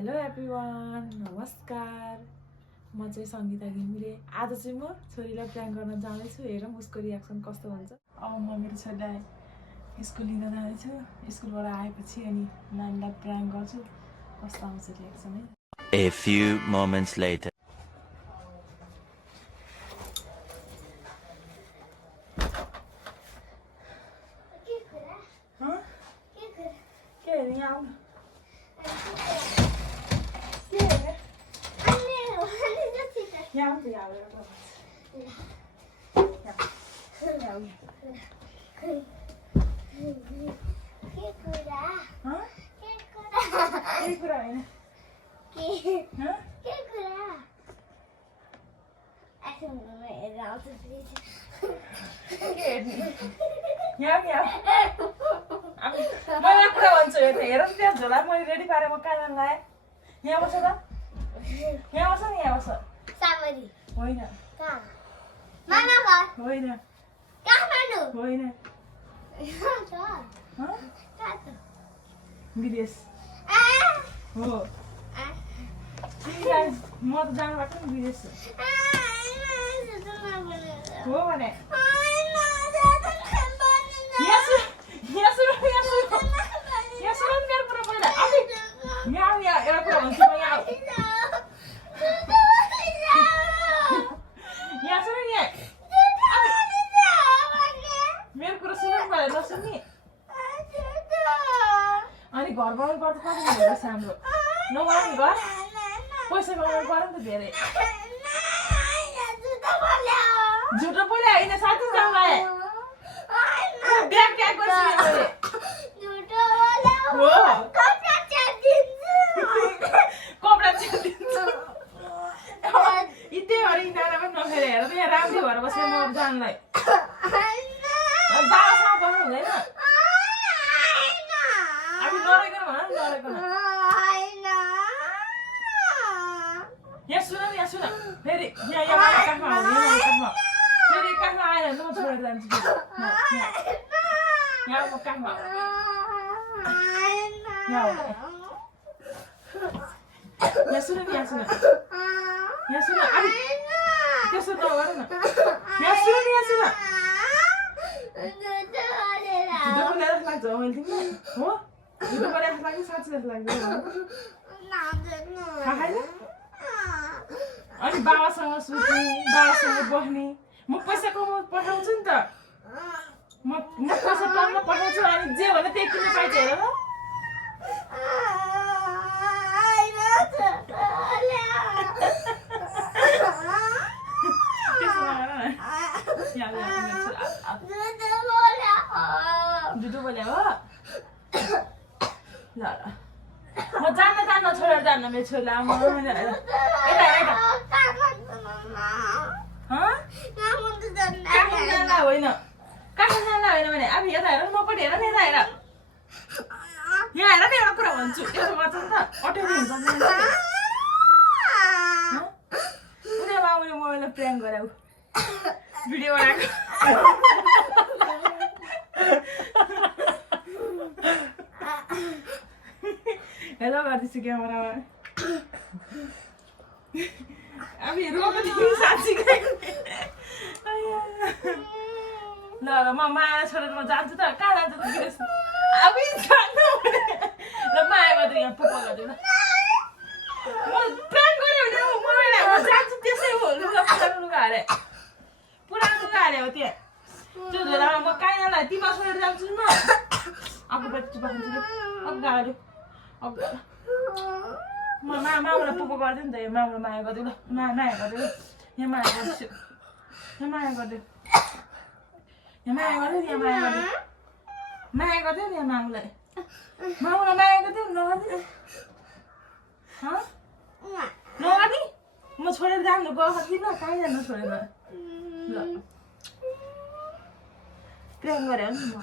Hello everyone, नमस्कार। म चाहिँ सङ्गीता घिमिरे। आज चाहिँ म छोरीलाई प्र्याङ्क गर्न जाँदैछु। हेरौँ उसको रियाक्सन कस्तो हुन्छ। अब म मेरो छोरीलाई स्कुल लिन जाँदैछु। स्कुलबाट आएपछि अनि नानीलाई प्र्याङ्क गर्छु, कस्तो आउँछ रियाक्सन है। A few moments later. हेर त्यहाँ झोला मैले रेडी पारेँ, म कहाँ जान लाएँ। यहाँ बस त, यहाँ बस नि, यहाँ बस। होइन होइन होइन, विदेश हो। म त जानु भएको नि विदेश हो भने अनि घर बनाउनु पर्छ कति भइरहेछ हाम्रो नबनाउने घर पैसा कमाउनु पर्यो नि त धेरै। झुटो बोले होइन, साथी जाउँलाए ब्याग ट्याग गरिसकेँ मैले। कपडा च्यातिदिन्छु इत्यै अरे नाना पनि नखेर। हेर त यहाँ राम्रो भएर बसेर म जानलाई बाबासँग बस्नु हुँदैन। अब नरहेको भन न, नरहेको यहाँ सुन न, यहाँ सुन फेरि यहाँ यहाँ काखमा हाल्नु, काखमा फेरि काखमा आएन भने त म छोडेर जान्छु। यहाँ म काखमा यहाँ सुन नि, यहाँ सुन, यहाँ सुन। अब त्यसो नगर न, यहाँ सुन नि, यहाँ सुन। झुटो बोलेर लाग्छ मैले तिमीलाई हो, झुटो बोलेर लाग्छ, साँच्ची जस्तो लाग्दैन। थाहा छैन। अनि बाबासँग सुत्ने, बाबासँग बस्ने, म पैसा कमाउनु पठाउँछु नि त। म पैसा पाउन पठाउँछु अनि जे भने त्यही किन्न पाइन्छ। हेर न झुटो बोले हो। ल म जान्न छोडेर जान्न मेरो छोरीलाई। होइन काठमाडौँ होइन भने अब यता हेर, मपट्टि हेर न, यता हेर, यहाँ हेर न। एउटा कुरा भन्छु, यसो गर्छ नि त अट्याउँदै हुन्छ उनीहरू मैले मोबाइलमा प्र्याङ्क गराऊ भिडियो बनाएको। हेलो गर्दैछु क्यामेरामा। अब रोको तिमी साँच्ची ल ल म माया छोडेर म जान्छु त। कहाँ जान्छु त विदेश? अब जान्नु ल माया गर्दै यहाँ पुग्नु गर्दै ल। म प्लान गऱ्यो भने मोबाइल म जान्छु, त्यसै हो। लुगा पुरानो लुगा हाले हो त्यहाँ त्यो झोलामा। म कहीँ नलाए तिमीमा छोडेर जान्छु म। अब बच्ची पाउँछु अब गाडो अब म मामुलाई पुगो गरिदियो नि त। यो मामुलाई माया गरिदियो ल, माया गरिदियो ल। यहाँ माया गर्दैछु, यहाँ माया गरिदियो, यहाँ माया गरिदियो, यहाँ माया गरिदियो, माया गरिदियो नि यहाँ मामुलाई। मामुलाई माया गरिदियो नगर्दियो नगर्ने। म छोडेर जानु गएको थिइनँ, कहीँ जानु छोडेर ल। प्र्याङ्क गरे नि म।